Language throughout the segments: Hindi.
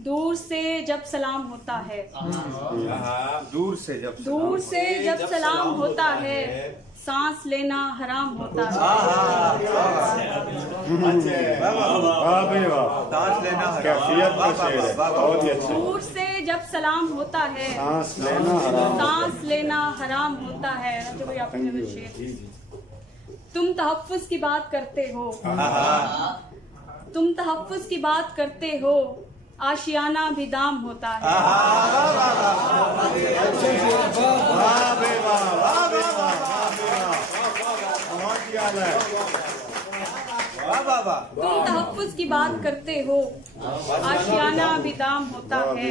दूर से जब सलाम होता है, दूर से जब सलाम होता है, सांस लेना हराम होता है। दूर से जब सलाम होता है, सांस लेना हराम होता है। तुम तहफ्फुज़ की बात करते हो, तुम तहफ्फुज़ की बात करते हो, आशियाना भी दाम होता है। तुम तहफ्फुज़ की बात करते हो, आशियाना भी दाम होता है।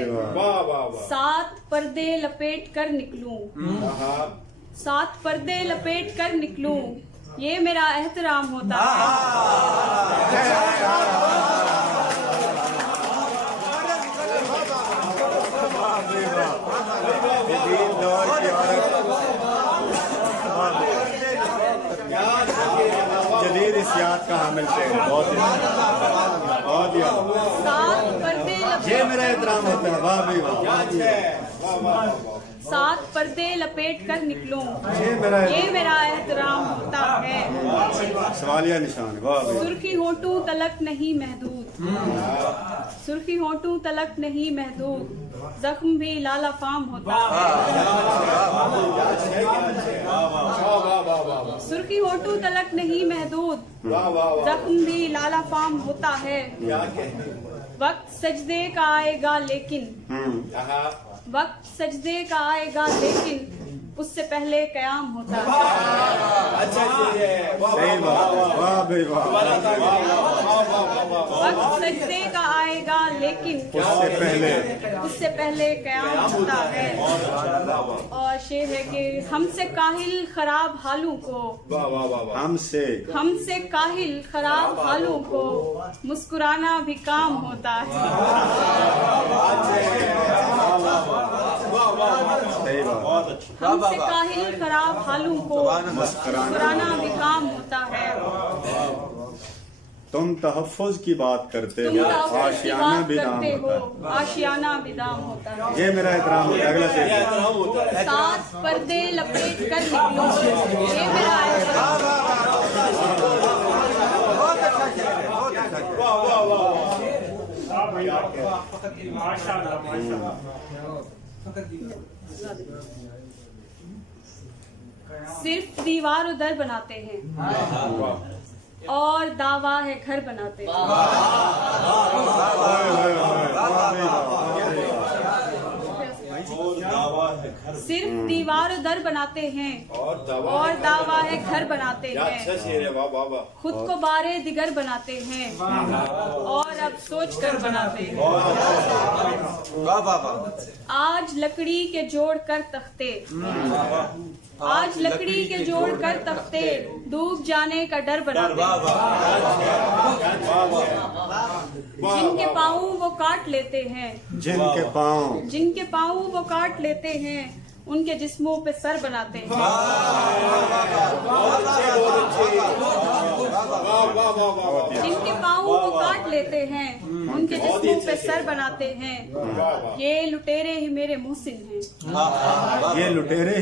7 पर्दे लपेट कर निकलूं, 7 पर्दे लपेट कर निकलूं, ये मेरा एहतराम होता है। जदीद इस याद का हामिल थे, बहुत 7 पर्दे ये मेरा एहतराम होता है। वाह भाई वाह। 7 पर्दे लपेट कर निकलूं, ये मेरा एहतराम होता है। सवालिया निशान। वाह भाई। सुर्खी होठों तलक नहीं महदूद, सुर्खी होठों तलक नहीं महदूद, जख्म भी लाला फाम होता है। सुर्खी होठों तलक नहीं महदूद, जख्म भी लाला फाम होता है। वक्त सजदे का आएगा लेकिन, वक्त सजदे का आएगा लेकिन, उससे पहले कयाम होता है। वक्त सजदे का आएगा लेकिन, उससे पहले कयाम होता है। और शेर है कि हमसे काहिल खराब हालों को, हमसे काहिल खराब हालों को, मुस्कुराना भी काम होता है। हमसे काहिल खराब हालों को, मुस्कुराना भी काम होता है। तुम तहफ्फुज़ की बात करते हो, आशियाना भी दाम होता है। आशियाना भी दाम होता है। ये मेरा एहतराम होता है। अगला शेर। 7 पर्दे लपेट कर निकलो, ये मेरा एहतराम। सिर्फ दीवार उधर बनाते हैं और दावा है घर बनाते हैं। सिर्फ दीवार उधर बनाते हैं और दावा है घर बनाते हैं। खुद को बारे दिगर बनाते हैं और अब सोच कर बनाते हैं। आज लकड़ी के जोड़ कर तख्ते, आज लकड़ी के जोड़ कर तख्ते, डूब जाने का डर बनाते हैं। जिनके पाँव वो काट लेते हैं, जिनके पाँव वो काट लेते हैं, उनके जिस्मों पे सर बनाते हैं। जिनके पाँव वो काट लेते हैं, उनके जिस्मों पे सर बनाते हैं। ये लुटेरे ही मेरे मोहसिन हैं, ये लुटेरे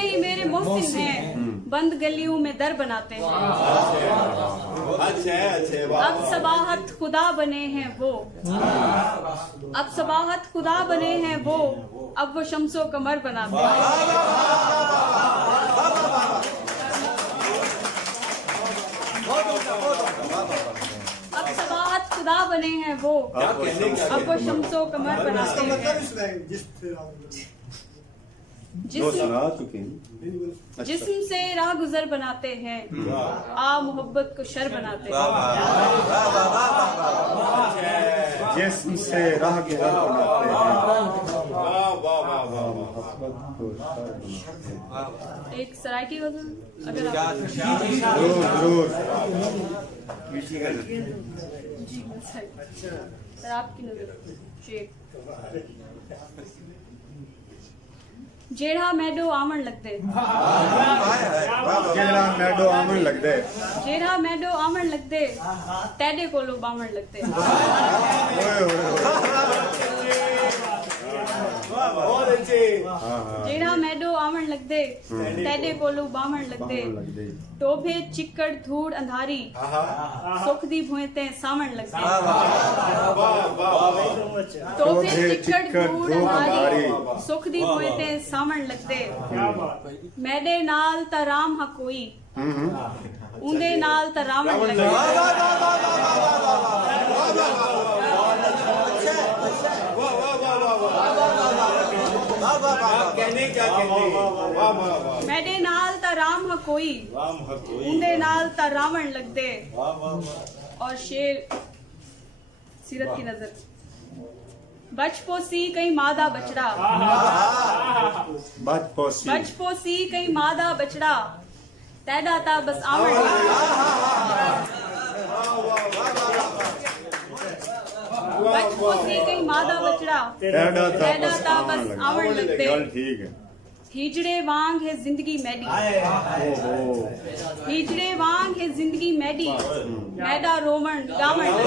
ही मेरे मोहसिन हैं, बंद गलियों में दर बनाते हैं। अब सबाहत खुदा बने हैं वो, अब सबाहत खुदा बने हैं वो, अब वो शम्सो कमर बनाते हैं। अब सबाहत खुदा बने हैं वो, अब वो शम्सो कमर बनाते हैं। जिस्म से राह गुजर बनाते हैं, आ मोहब्बत को शर बनाते हैं। जिस्म से राह गुजर बनाते हैं। एक सराय की गजल अगर सर आपकी नजर। जेड़ा मैडो आमन लगदे, जेड़ा मैडो आमन लगदे, जेड़ा मैडो आमन लगदे, तेरे कोलो बामन लगदे। जेड़ा मैडो आवन लग दे तेरे कोलू बावण लग दे टोभे चिक्कड़ धूड़ अंधारी सुख दी भुएते सावण लग दे टोभे चिक्कड़ धूड़ अंधारी सुख दी भुएते सावण लग दे मैडे नाल ता राम हा कोई ऊंदे नाल ता रावण लग दे मैडे नाल ता राम हा कोई ऊंदे नाल ता रावण लग दे। और शेर सीरत की नजर बचपोसी कई मादा बचड़ा बचपोसी कई मादा बचड़ा तैदा ता बस आवण बचपोसी कई मादा बचड़ा तैदा ता बस आवण लग दे। ठीक है। हिजड़े वांग है जिंदगी मैडी हिजड़े वांग है जिंदगी मैडी मैदा रोवण गावण लग दे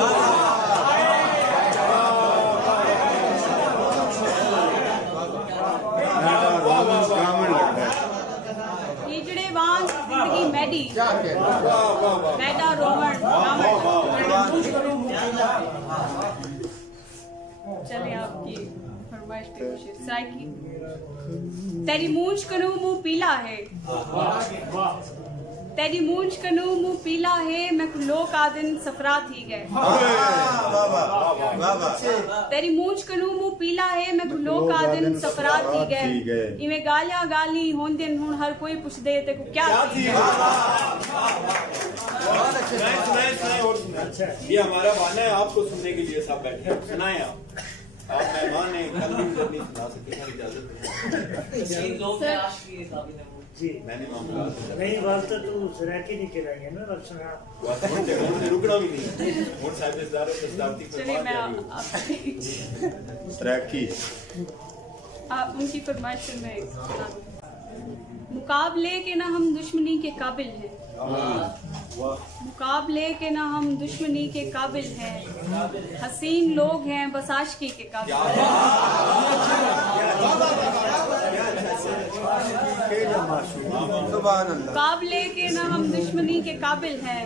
हिजड़े वांग जिंदगी मैडी मैदा रोवण गावण। चलिए आपकी फरमाइश पे कोशिश साइकी तेरी मूंछ कनू मुंह पीला है तेरी मूंछ कनू मुंह पीला है मैं लोक आदिन सफरा थी गए तेरी मूंछ कनू मुंह पीला है मैं लोक आदिन सफरा थी गए इवें गालियां गाली होंदिन हुन हर कोई पुछ दे ते को क्या थी। ये हमारा वादा है आपको सुनने के लिए सब बैठे हैं सुनाएं आप मेहमान हैं कल भी नहीं सुना सकते हैं इजाजत जी मैंने मामला नहीं वास्ता तू सराकी नहीं कराएंगे ना रक्षणा वास्ता रुकना भी नहीं और साहिबदार और दस्तारती चलिए मैं सराकी उनकी फरमाइश से मैं सुना दूं। मुकाबले के ना हम दुश्मनी के काबिल हैं मुकाबले के ना हम दुश्मनी के काबिल हैं हसीन लोग हैं बस आशिकी के काबिल मुकाबले के ना हम दुश्मनी के काबिल हैं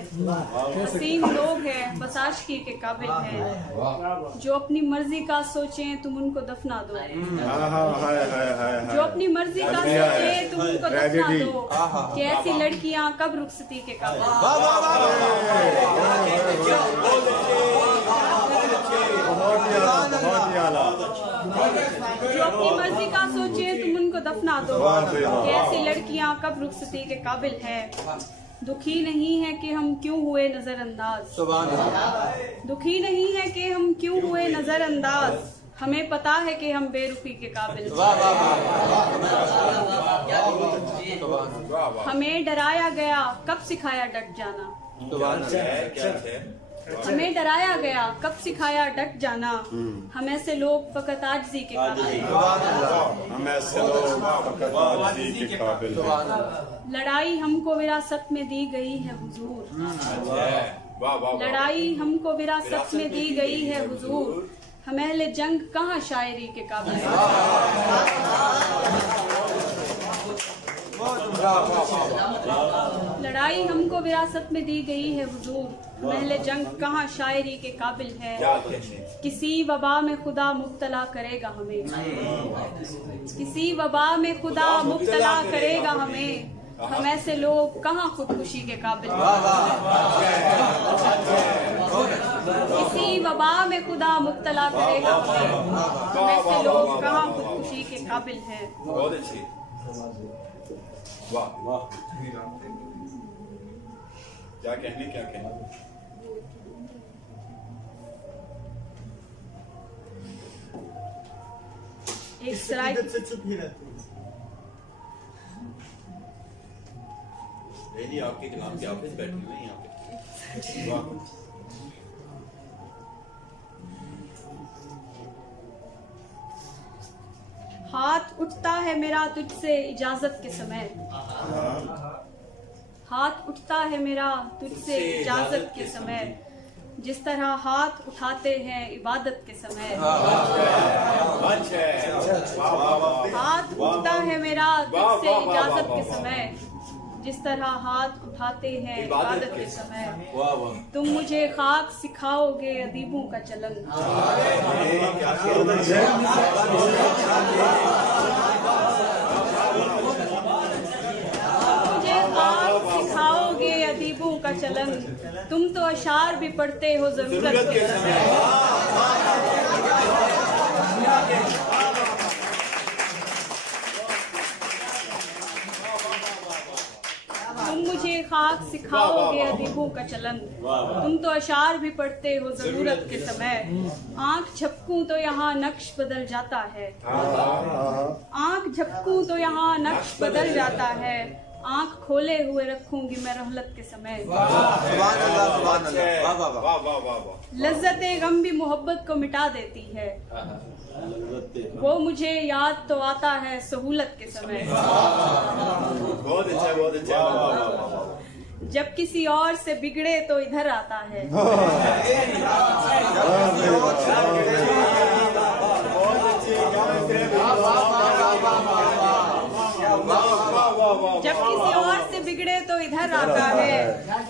हसीन लोग हैं बस आशिकी के काबिल हैं जो अपनी मर्जी का सोचें तुम उनको दफना दो जो अपनी मर्जी का सोचें तुम उनको दफना दो कि ऐसी लड़कियां कब रुखसती के काबिल जो अपनी मर्जी का सोचे तुम उनको दफना दो कि ऐसी लड़कियां कब रुखसती के काबिल हैं दुखी नहीं है कि हम क्यों हुए नजरअंदाज दुखी नहीं है कि हम क्यों हुए नजरअंदाज हमें पता है कि हम बेरुखी के काबिल हमें डराया गया कब सिखाया डट जाना हमें डराया गया कब सिखाया डट जाना हम ऐसे लोग फकत आजिज़ी के काबिल लड़ाई हमको विरासत में दी गई है हुजूर लड़ाई हमको विरासत में दी गई है हुजूर हम अहले जंग कहाँ शायरी के काबिल लड़ाई हमको विरासत में दी गई है हुजूर महले जंग कहाँ शायरी के काबिल है किसी वबा में खुदा मुब्तला करेगा हमें किसी वबा में खुदा मुब्तला करेगा हमें हम ऐसे लोग कहाँ खुदकुशी के काबिल किसी वबा में खुदा मुब्तला करेगा हमें हम ऐसे लोग कहाँ खुदकुशी के काबिल हैं। बहुत अच्छी वाह वाह क्या कहने एक सराय नहीं आपके कलाम के ऑफिस बैठे हुए हैं यहाँ पे वाह हाथ उठता है मेरा तुझसे इजाजत के समय हाथ उठता है मेरा तुझसे इजाजत के समय जिस तरह हाथ उठाते हैं इबादत के समय, हाथ उठता है मेरा तुझ से इजाजत के समय, जिस तरह हाथ उठाते हैं इबादत के समय, तुम मुझे खाक सिखाओगे अदीबों का चलन। मुझे खाक सिखाओगे अदीबों का चलन, तुम तो अशार भी पढ़ते हो जरूरत के समय। तुम मुझे खाक सिखाओगे अदीबों का चलन, तुम तो अशार भी पढ़ते हो जरूरत के समय। आंख झपकूं तो यहाँ नक्श बदल जाता है, आंख झपकूं तो यहाँ नक्श बदल जाता है, आंख खोले हुए रखूंगी मैं रहलत के समय। लज्जते गम भी मोहब्बत को मिटा देती है, वो मुझे याद तो आता है सहूलत के समय। बहुत अच्छा, बहुत अच्छा। जब किसी और से बिगड़े तो इधर आता है, जब किसी और से बिगड़े तो इधर आता है,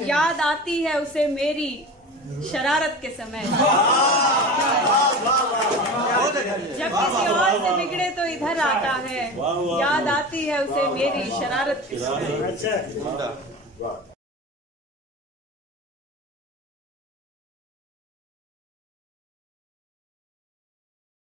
याद आती है उसे मेरी शरारत के समय। जब किसी और से बिगड़े तो इधर आता है, याद आती है उसे मेरी शरारत के समय।